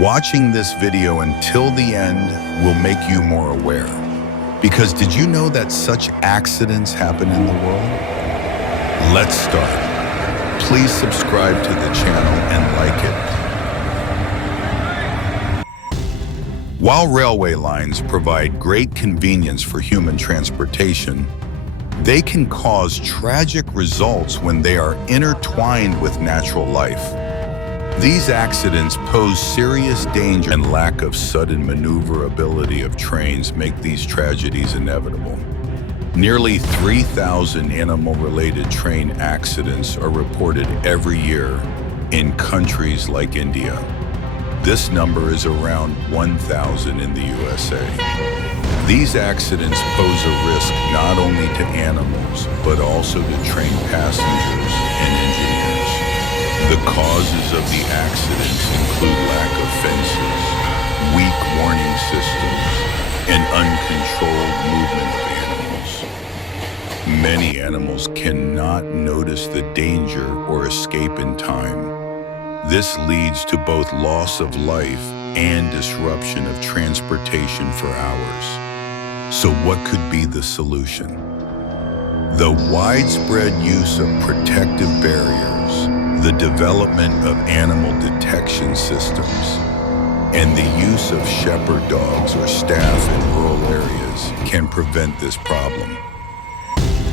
Watching this video until the end will make you more aware. Because did you know that such accidents happen in the world? Let's start. Please subscribe to the channel and like it. While railway lines provide great convenience for human transportation, they can cause tragic results when they are intertwined with natural life. These accidents pose serious danger, and lack of sudden maneuverability of trains make these tragedies inevitable. Nearly 3,000 animal-related train accidents are reported every year in countries like India. This number is around 1,000 in the USA. These accidents pose a risk not only to animals, but also to train passengers and engineers. The causes of the accidents include lack of fences, weak warning systems, and uncontrolled movement of animals. Many animals cannot notice the danger or escape in time. This leads to both loss of life and disruption of transportation for hours. So what could be the solution? The widespread use of protective barriers, the development of animal detection systems, and the use of shepherd dogs or staff in rural areas can prevent this problem.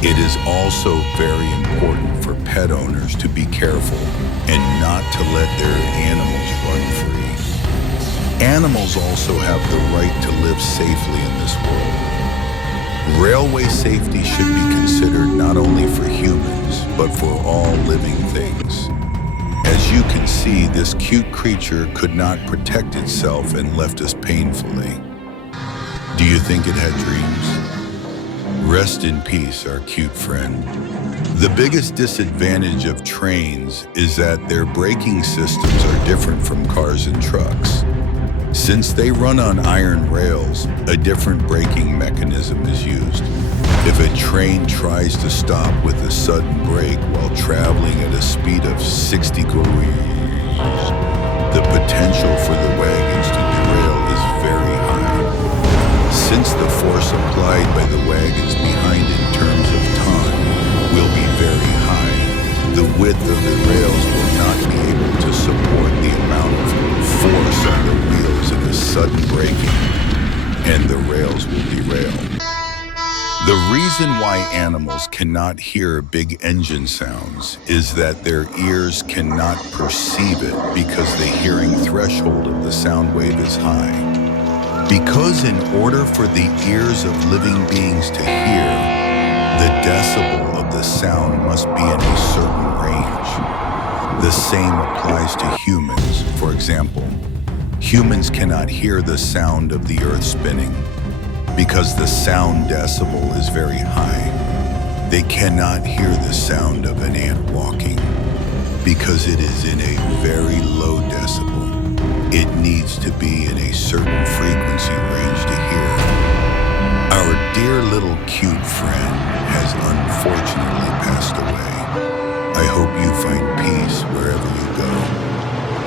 It is also very important for pet owners to be careful and not to let their animals run free. Animals also have the right to live safely in this world. Railway safety should be considered not only for humans, but for all living things. As you can see, this cute creature could not protect itself and left us painfully. Do you think it had dreams? Rest in peace, our cute friend. The biggest disadvantage of trains is that their braking systems are different from cars and trucks. Since they run on iron rails, a different braking mechanism is used. If a train tries to stop with a sudden brake while traveling at a speed of 60 km/h, the potential for the wagons to derail is very high. Since the force applied by the wagons behind in terms of time will be very high, the width of the rails will not be able to support the amount of force on the wheels in a sudden braking, and the rails will derail. The reason why animals cannot hear big engine sounds is that their ears cannot perceive it because the hearing threshold of the sound wave is high. Because in order for the ears of living beings to hear, the decibel of the sound must be in a certain range. The same applies to humans. For example, humans cannot hear the sound of the earth spinning because the sound decibel is very high. They cannot hear the sound of an ant walking because it is in a very low decibel. It needs to be in a certain frequency range to hear. Our dear little cute friend has unfortunately passed away. I hope you find peace wherever you go.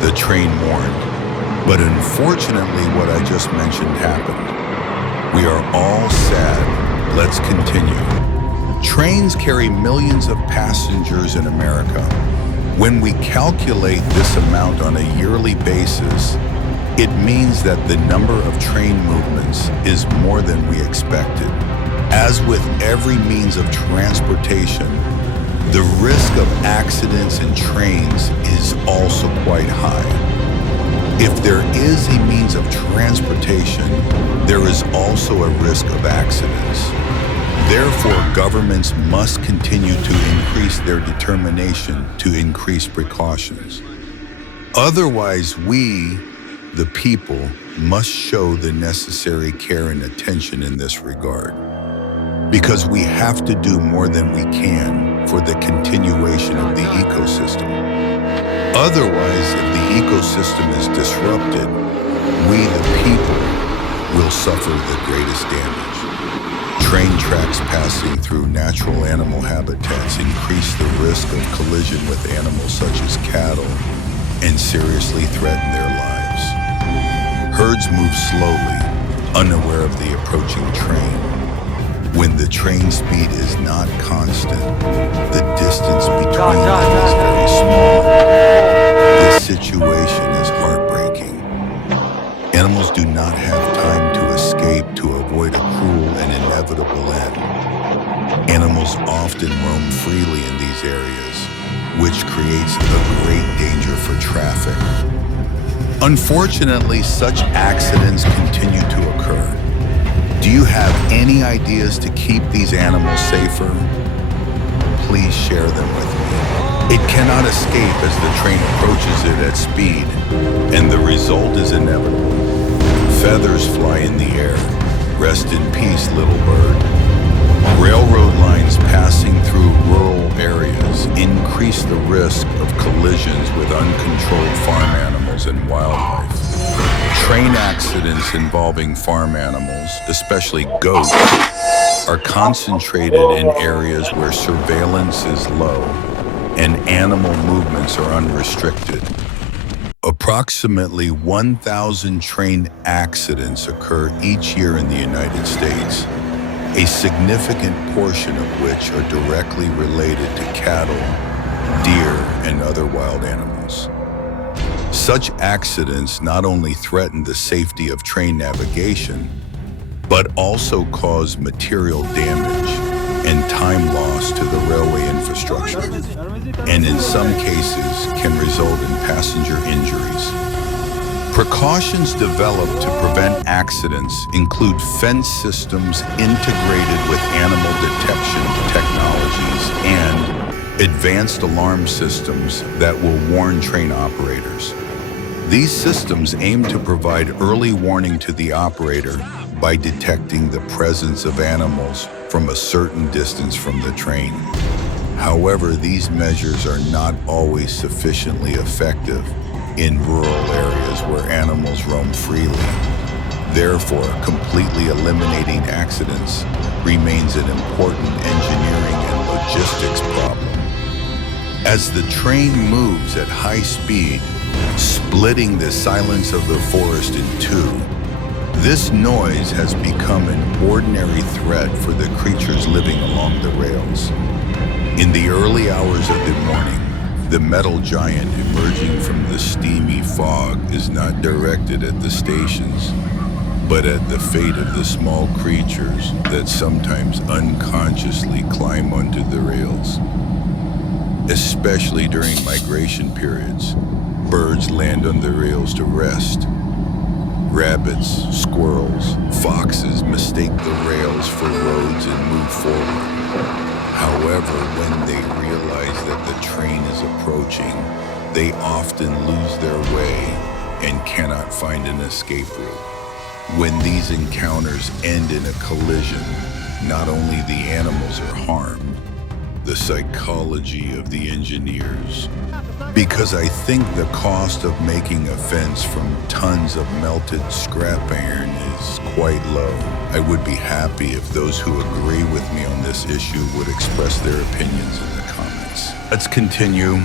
The train mourned, but unfortunately what I just mentioned happened. We are all sad. Let's continue. Trains carry millions of passengers in America. When we calculate this amount on a yearly basis, it means that the number of train movements is more than we expected. As with every means of transportation, the risk of accidents in trains is also quite high. If there is a means of transportation, there is also a risk of accidents. Therefore, governments must continue to increase their determination to increase precautions. Otherwise, we, the people, must show the necessary care and attention in this regard. Because we have to do more than we can for the continuation of the ecosystem. Otherwise, if the ecosystem is disrupted, we, the people, will suffer the greatest damage. Train tracks passing through natural animal habitats increase the risk of collision with animals such as cattle and seriously threaten their lives. Herds move slowly, unaware of the approaching train. When the train speed is not constant, the distance between them is very small. This situation is heartbreaking. Animals do not have time to escape to avoid a cruel and inevitable end. Animals often roam freely in these areas, which creates a great danger for traffic. Unfortunately, such accidents continue to occur. Do you have any ideas to keep these animals safer? Please share them with me. It cannot escape as the train approaches it at speed, and the result is inevitable. Feathers fly in the air. Rest in peace, little bird. Railroad lines passing through rural areas increase the risk of collisions with uncontrolled farm animals and wildlife. Train accidents involving farm animals, especially goats, are concentrated in areas where surveillance is low and animal movements are unrestricted. Approximately 1,000 train accidents occur each year in the United States, a significant portion of which are directly related to cattle, deer, and other wild animals. Such accidents not only threaten the safety of train navigation, but also cause material damage and time loss to the railway infrastructure, and in some cases can result in passenger injuries. Precautions developed to prevent accidents include fence systems integrated with animal detection technologies and advanced alarm systems that will warn train operators. These systems aim to provide early warning to the operator by detecting the presence of animals from a certain distance from the train. However, these measures are not always sufficiently effective in rural areas where animals roam freely. Therefore, completely eliminating accidents remains an important engineering and logistics problem. As the train moves at high speed, splitting the silence of the forest in two, this noise has become an ordinary threat for the creatures living along the rails. In the early hours of the morning, the metal giant emerging from the steamy fog is not directed at the stations, but at the fate of the small creatures that sometimes unconsciously climb onto the rails. Especially during migration periods, birds land on the rails to rest. Rabbits, squirrels, foxes mistake the rails for roads and move forward. However, when they realize that the train is approaching, they often lose their way and cannot find an escape route. When these encounters end in a collision, not only the animals are harmed, the psychology of the engineers. Because I think the cost of making a fence from tons of melted scrap iron is quite low. I would be happy if those who agree with me on this issue would express their opinions in the comments. Let's continue.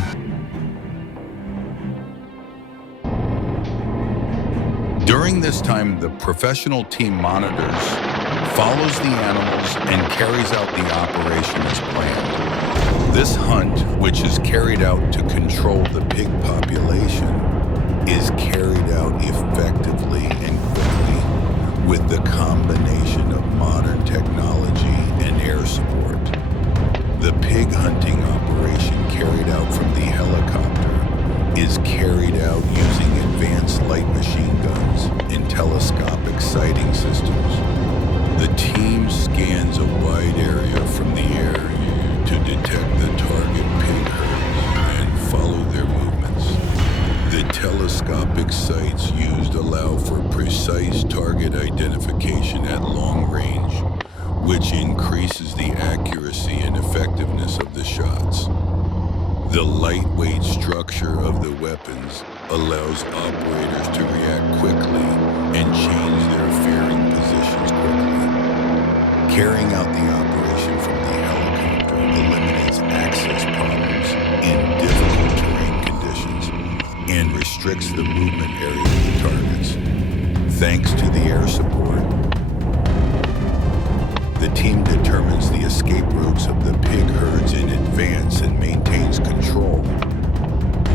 During this time, the professional team monitors, follows the animals, and carries out the operation as planned. This hunt, which is carried out to control the pig population, is carried out effectively and quickly with the combination of modern technology and air support. The pig hunting operation carried out from the helicopter is carried out using advanced light machine guns and telescopic sighting systems. The team scans a wide area from the air to detect the target pig herds and follow their movements. The telescopic sights used allow for precise target identification at long range, which increases the accuracy and effectiveness of the shots. The lightweight structure of the weapons allows operators to react quickly and change their firing positions quickly. Carrying out the operation from the helicopter eliminates access problems in difficult terrain conditions and restricts the movement area of the targets. Thanks to the air support, the team determines the escape routes of the pig herds in advance and maintains control.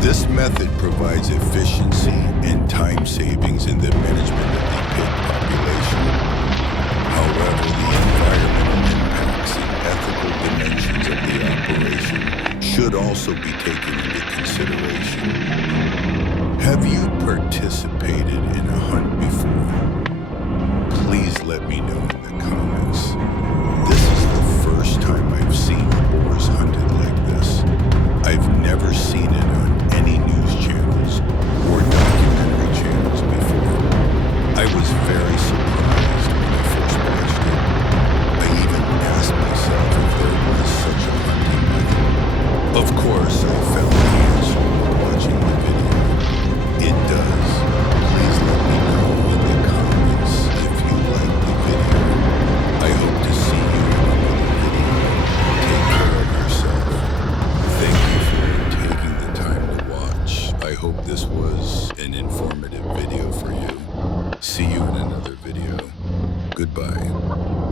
This method provides efficiency and time savings in the management of the pig population. However, the environmental impacts and ethical dimensions of the operation should also be taken into consideration. Have you participated in a hunt before? Please let me know in the comments. This is the first time I've seen boars hunted like this. I've never seen it on any news channels or documentary channels before. I was very surprised when I first watched it. I even asked myself if there was such a hunting method. Of course, I found the answer while watching the video. It does. Please let me know in the comments if you liked the video. I hope to see you in another video. Take care of yourself. Thank you for taking the time to watch. I hope this was an informative video for you. See you in another video. Goodbye.